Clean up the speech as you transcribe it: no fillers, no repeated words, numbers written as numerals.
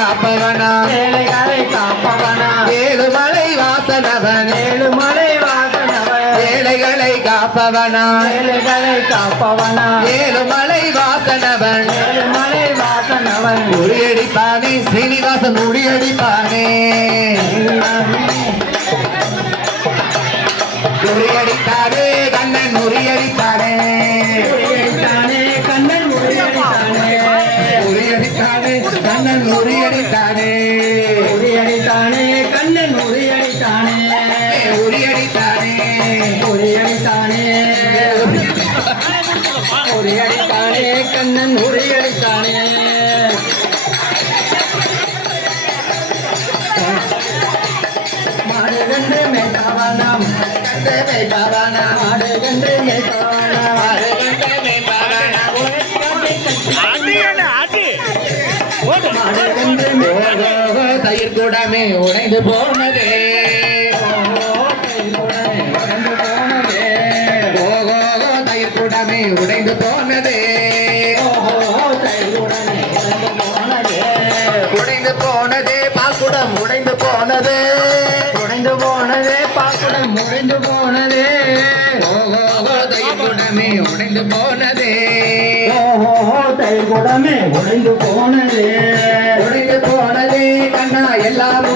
காப்பவனா ஏழைகளை காப்பவனா ஏழுமலை வாசனவன் ஏழுமலை வாசனவன் ஏழைகளை காப்பவனா ஏழைகளை காப்பவனா ஏழுமலை வாசனவன் ஏழுமலை வாசனவன் முறியடிப்பானே ஸ்ரீனிவாசன் முறியடிப்பானே முறியடித்தானே கண்ணன் முறியடித்தானே முறியடித்தானே கண்ணன் முறியடித்தானே முறியடித்தானே கண்ணன் முறியடித்தானே முறியடித்தானே கண்ணன் முறியடித்தானே முறியடித்தானே முறியடித்தானே முறியடித்தானே கண்ணன் முறியடித்தானே மாடுகன்று மேய்ப்பவனாம் மாடுகன்று மேய்ப்பவனாம் மாடுகன்று மேய்ப்பவனாம் தயிர் கூடமே உடைந்து போனதே தயிர் கூடமே உடைந்து போனதே உடைந்து போனதே பாக்குடம் உடைந்து போனதே உடைந்து போனதே பாக்குடம் உடைந்து போனதே தயிர் கூடமே உடைந்து போனதே தைகுடமே உடைந்து போனதே உடைந்து போனதே கண்ணா எல்லாம்